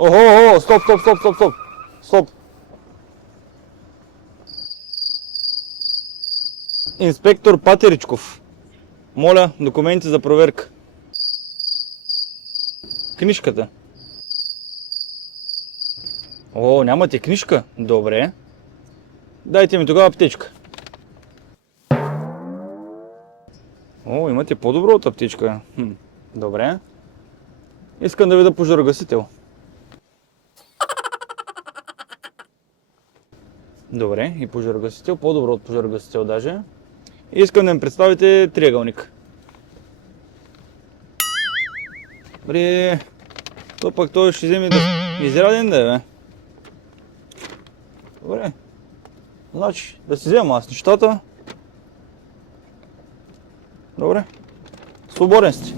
Охо, стоп. Инспектор Патеричков. Моля, документи за проверка. Книжката. О, нямате книжка? Добре. Дайте ми тогава аптечка. О, имате по-добро от аптечка. Добре. Искам да видя пожарогасител. Добре, и пожарогасител. По-добро от пожарогасител даже. И искам да ми представите триъгълник. Добре. То пък той ще вземе да изряден да е, бе. Добре. Значи, да си взема аз нещата. Добре. Свободен сте.